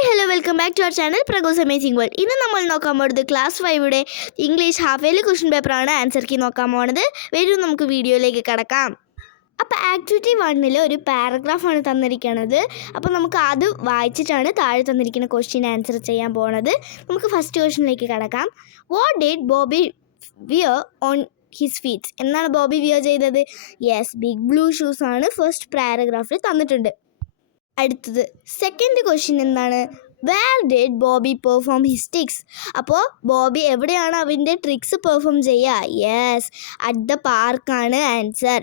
Hi hello welcome back to our channel പ്രഗോസ് amazing world. ഇന്ന് നമ്മൾ നോക്കാൻ പോകുന്നത് ക്ലാസ് 5യുടെ ഇംഗ്ലീഷ് ഹാഫ് ഇയർലി ക്വസ്റ്റ്യൻ പേപ്പറാണ് ആൻസർ കീ നോക്കാൻ പോകുന്നത്. വരും നമുക്ക് വീഡിയോയിലേക്ക് കടക്കാം. അപ്പോൾ ആക്ടിവിറ്റി 1 ഒരു പാരഗ്രാഫാണ് തന്നിരിക്കുന്നത്. അപ്പോൾ നമുക്ക് അത് വായിച്ചിട്ടാണ് താഴെ തന്നിരിക്കുന്ന ക്വസ്റ്റ്യൻ ആൻസർ ചെയ്യാൻ പോകുന്നത്. നമുക്ക് ഫസ്റ്റ് ക്വസ്റ്റ്യനിലേക്ക് കടക്കാം. What did Bobby wear on his feet? എന്നാണ് ബോബി വിയർ ചെയ്തത്? യെസ്, ബിഗ് ബ്ലൂ ഷൂസ് ആണ് ഫസ്റ്റ് പാരഗ്രാഫിൽ തന്നിട്ടുണ്ട്. അടുത്തത് സെക്കൻഡ് ക്വസ്റ്റ്യൻ എന്താണ്? Where did Bobby perform his tricks? അപ്പോൾ ബോബി എവിടെയാണ് അവൻ്റെ ട്രിക്സ് പെർഫോം ചെയ്യുക? യെസ്, അറ്റ് ദ പാർക്കാണ് answer.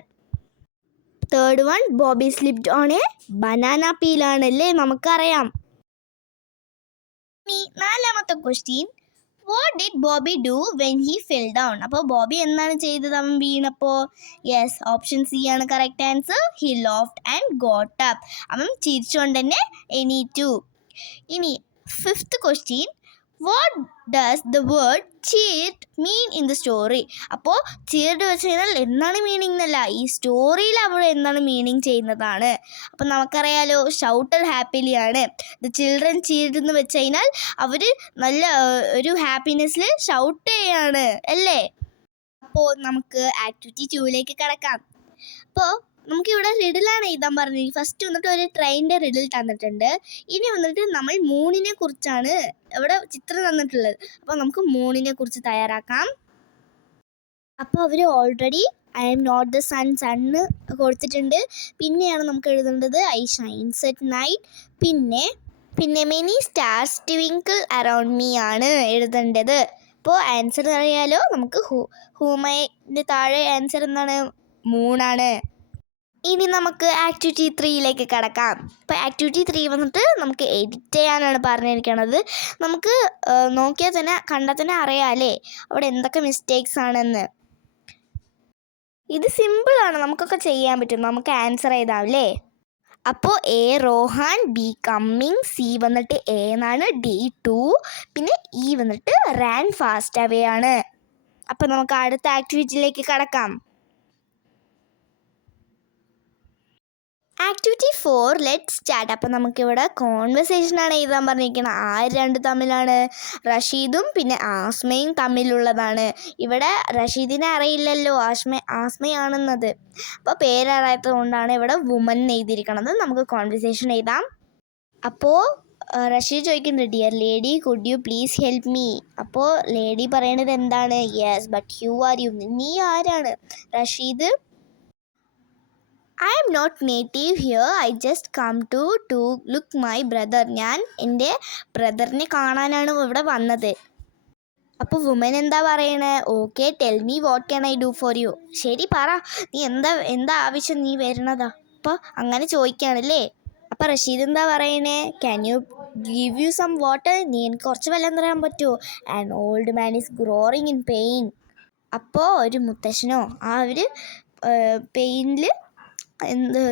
Third one, Bobby slipped on a banana പീലാണല്ലേ, നമുക്കറിയാം. ഇനി നാലാമത്തെ question, what did Bobby do when he fell down? അപ്പോൾ ബോബി എന്താണ് ചെയ്തത് അവൻ വീണപ്പോൾ? യെസ്, ഓപ്ഷൻ സി ആണ് correct answer. He laughed and got up. അവൻ ചിരിച്ചുകൊണ്ട് തന്നെ എണീറ്റു. ഇനി fifth question, what does the word cheered mean in the story? അപ്പോൾ ചീർഡ് വെച്ച് കഴിഞ്ഞാൽ എന്താണ് മീനിങ് എന്നല്ല, ഈ സ്റ്റോറിയിൽ അവിടെ എന്താണ് മീനിങ് ചെയ്യുന്നതാണ്. അപ്പം നമുക്കറിയാലോ, ഷൗട്ടഡ് ഹാപ്പിലി ആണ്. ദ ചിൽഡ്രൻ ചീർഡ് എന്ന് വെച്ച് കഴിഞ്ഞാൽ അവർ നല്ല ഒരു ഹാപ്പിനെസ്സിൽ ഷൗട്ട് ചെയ്യാണ് അല്ലേ. അപ്പോൾ നമുക്ക് ആക്ടിവിറ്റി 2ലേക്ക് കടക്കാം. അപ്പോൾ നമുക്കിവിടെ റിഡിലാണ് എഴുതാൻ പറഞ്ഞത്. ഫസ്റ്റ് വന്നിട്ട് ഒരു ട്രെയിനിൻ്റെ റിഡിൽ തന്നിട്ടുണ്ട്. ഇനി വന്നിട്ട് നമ്മൾ മൂണിനെ കുറിച്ചാണ് ഇവിടെ ചിത്രം തന്നിട്ടുള്ളത്. അപ്പോൾ നമുക്ക് മൂണിനെ കുറിച്ച് തയ്യാറാക്കാം. അപ്പോൾ അവർ already I am not the sun കൊടുത്തിട്ടുണ്ട്. പിന്നെയാണ് നമുക്ക് എഴുതേണ്ടത് ഐ ഷൈൻസ് അറ്റ് നൈറ്റ്. പിന്നെ many stars twinkle around me ആണ് എഴുതേണ്ടത്. അപ്പോൾ ആൻസർ അറിയാലോ, നമുക്ക് ഹൂമയുടെ താഴെ ആൻസർ എന്താണ്? മൂണാണ്. ഇനി നമുക്ക് ആക്ടിവിറ്റി 3യിലേക്ക് കടക്കാം. ഇപ്പോൾ ആക്ടിവിറ്റി 3 വന്നിട്ട് നമുക്ക് എഡിറ്റ് ചെയ്യാനാണ് പറഞ്ഞിരിക്കുന്നത്. നമുക്ക് നോക്കിയാൽ തന്നെ കണ്ടാൽ തന്നെ അറിയാമല്ലേ അവിടെ എന്തൊക്കെ മിസ്റ്റേക്സ് ആണെന്ന്. ഇത് സിമ്പിളാണ്, നമുക്കൊക്കെ ചെയ്യാൻ പറ്റും. നമുക്ക് ആൻസർ എഴുതാമല്ലേ. അപ്പോൾ A Rohan, B coming, C വന്നിട്ട് എ എന്നാണ്, ഡി 2, പിന്നെ ഇ വന്നിട്ട് റാൻ ഫാസ്റ്റ് അവേ ആണ്. അപ്പോൾ നമുക്ക് അടുത്ത ആക്ടിവിറ്റിയിലേക്ക് കടക്കാം. Activity 4 let start. അപ്പോൾ നമുക്കിവിടെ കോൺവെർസേഷനാണ് എഴുതാൻ പറഞ്ഞിരിക്കുന്നത്. ആര് രണ്ട് തമ്മിലാണ്? റഷീദും പിന്നെ ആസ്മയും തമ്മിലുള്ളതാണ്. ഇവിടെ റഷീദിനെ അറിയില്ലല്ലോ, ആസ്മയാണെന്നത്. അപ്പോൾ പേരറിയാത്തത് കൊണ്ടാണ് ഇവിടെ വുമൻ എഴുതിയിരിക്കണത്. നമുക്ക് കോൺവെർസേഷൻ എഴുതാം. അപ്പോൾ റഷീദ് ചോദിക്കുന്നുണ്ട്, dear lady could you please help me? അപ്പോൾ ലേഡി പറയണത് എന്താണ്? Yes, but you are you? നീ ആരാണ്? Rasheed, I am not native here, I just come to look my brother. ഞാൻ എൻ്റെ ബ്രദറിനെ കാണാനാണ് ഇവിടെ വന്നത്. അപ്പോൾ വുമൻ എന്താ പറയണേ? Okay, tell me what can I do for you? ശരി പറ, നീ എന്താ ആവശ്യം നീ വരുന്നതാ? അപ്പോൾ അങ്ങനെ ചോദിക്കുകയാണല്ലേ. അപ്പോൾ റഷീദ് എന്താ പറയണേ? Can you give you some water? നീ എനിക്ക് കുറച്ച് വെള്ളം തരാൻ പറ്റുമോ? And old man is groaning in pain. അപ്പോൾ ഒരു മുത്തശ്ശനോ ആ ഒരു പെയിനിൽ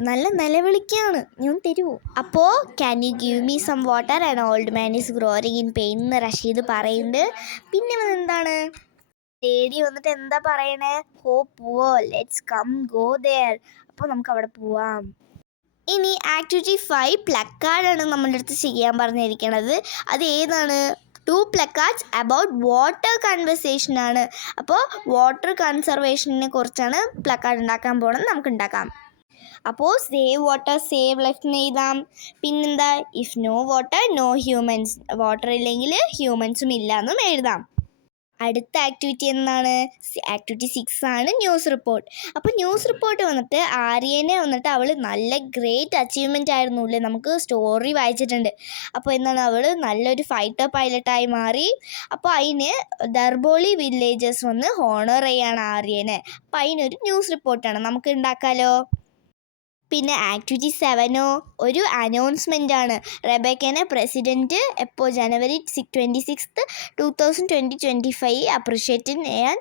നല്ല നിലവിളിക്കുകയാണ്, ഞാൻ തരുമോ? അപ്പോൾ can you give me some water and old man is groaning in pain എന്ന് റഷീദ് പറയുന്നുണ്ട്. പിന്നെ എന്താണ് ലേഡി വന്നിട്ട് എന്താ പറയണേ? ഹോ പോവോ, ലെറ്റ്സ് കം ഗോ ദെയർ. അപ്പോൾ നമുക്ക് അവിടെ പോവാം. ഇനി ആക്ടിവിറ്റി 5 പ്ലക്കാർഡാണ് നമ്മളുടെ അടുത്ത് ചെയ്യാൻ പറഞ്ഞിരിക്കണത്. അത് ഏതാണ്? 2 പ്ലക്കാർഡ്സ് അബൌട്ട് വാട്ടർ കൺസർവേഷൻ ആണ്. അപ്പോൾ വാട്ടർ കൺസർവേഷനെ കുറിച്ചാണ് പ്ലക്കാർഡ് ഉണ്ടാക്കാൻ പോകുന്നത്. നമുക്ക് ഉണ്ടാക്കാം. അപ്പോൾ സേവ് വാട്ടർ സേവ് ലൈഫ് എഴുതാം. പിന്നെന്താ? If no water no humans. Water ഇല്ലെങ്കിൽ ഹ്യൂമൻസും ഇല്ല എന്നും എഴുതാം. അടുത്ത ആക്ടിവിറ്റി എന്താണ്? ആക്ടിവിറ്റി 6 ആണ് ന്യൂസ് റിപ്പോർട്ട്. അപ്പോൾ ന്യൂസ് റിപ്പോർട്ട് വന്നിട്ട് ആര്യനെ വന്നിട്ട് അവൾ നല്ല ഗ്രേറ്റ് അച്ചീവ്മെൻ്റ് ആയിരുന്നു അല്ലേ, നമുക്ക് സ്റ്റോറി വായിച്ചിട്ടുണ്ട്. അപ്പോൾ എന്താണ്, അവൾ നല്ലൊരു ഫൈറ്റർ പൈലറ്റായി മാറി. അപ്പോൾ അതിന് ദർബോളി വില്ലേജസ് വന്ന് ഹോണർ ചെയ്യാണ് ആര്യനെ. അപ്പോൾ അതിനൊരു ന്യൂസ് റിപ്പോർട്ടാണ്, നമുക്ക് ഉണ്ടാക്കാമല്ലോ. പിന്നെ ആക്ടിവിറ്റി 7 ഒരു അനൗൺസ്മെൻ്റ് ആണ്. റെബേക്കനെ പ്രസിഡൻറ്റ് എപ്പോൾ ജനുവരി 26, 2025 അപ്രിഷ്യേറ്റ് ചെയ്യാൻ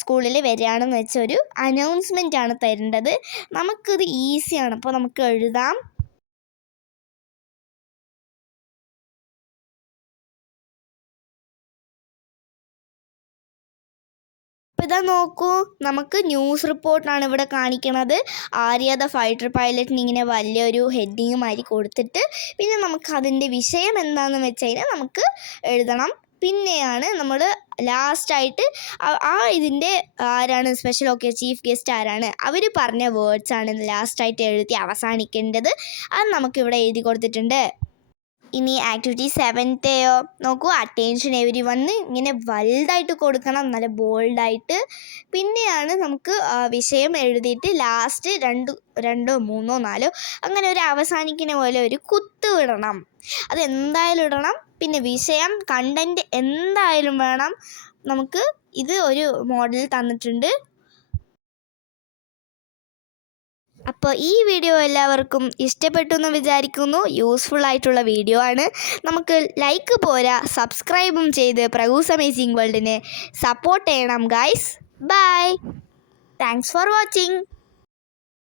സ്കൂളിൽ വരികയാണെന്ന് വെച്ച ഒരു അനൗൺസ്മെൻ്റ് ആണ് തരേണ്ടത്. നമുക്കിത് ഈസിയാണ്, അപ്പോൾ നമുക്ക് എഴുതാം. അപ്പോൾ ഇതാ നോക്കൂ, നമുക്ക് ന്യൂസ് റിപ്പോർട്ടാണ് ഇവിടെ കാണിക്കണത്. ആര്യ ദ ഫൈറ്റർ പൈലറ്റിന് ഇങ്ങനെ വലിയൊരു ഹെഡിങ് മാതിരി കൊടുത്തിട്ട് പിന്നെ നമുക്ക് അതിൻ്റെ വിഷയം എന്താണെന്ന് വെച്ച് കഴിഞ്ഞാൽ നമുക്ക് എഴുതണം. പിന്നെയാണ് നമ്മൾ ലാസ്റ്റായിട്ട് ഇതിൻ്റെ ആരാണ് സ്പെഷ്യൽ ചീഫ് ഗസ്റ്റ് ആരാണ് അവർ പറഞ്ഞ വേർഡ്സാണ് ലാസ്റ്റായിട്ട് എഴുതി അവസാനിക്കേണ്ടത്. അത് നമുക്കിവിടെ എഴുതി കൊടുത്തിട്ടുണ്ട്. ഇനി ആക്ടിവിറ്റി 7th നോക്കൂ, അറ്റൻഷൻ എവരി വന്ന് ഇങ്ങനെ വലുതായിട്ട് കൊടുക്കണം, നല്ല ബോൾഡായിട്ട്. പിന്നെയാണ് നമുക്ക് വിഷയം എഴുതിയിട്ട് ലാസ്റ്റ് രണ്ടോ മൂന്നോ നാലോ അങ്ങനെ ഒരു അവസാനിക്കുന്ന പോലെ ഒരു കുത്ത് വിടണം. അതെന്തായാലും ഇടണം. പിന്നെ വിഷയം കണ്ടൻറ്റ് എന്തായാലും വേണം. നമുക്ക് ഇത് ഒരു മോഡൽ തന്നിട്ടുണ്ട്. അപ്പോൾ ഈ വീഡിയോ എല്ലാവർക്കും ഇഷ്ടപ്പെട്ടു എന്ന് വിചാരിക്കുന്നു. യൂസ്ഫുൾ ആയിട്ടുള്ള വീഡിയോ ആണ്. നമുക്ക് ലൈക്ക് പോരാ, സബ്സ്ക്രൈബും ചെയ്ത് പ്രഗൂസ് അമേസിംഗ് വേൾഡിനെ സപ്പോർട്ട് ചെയ്യണം guys. Bye. Thanks for watching.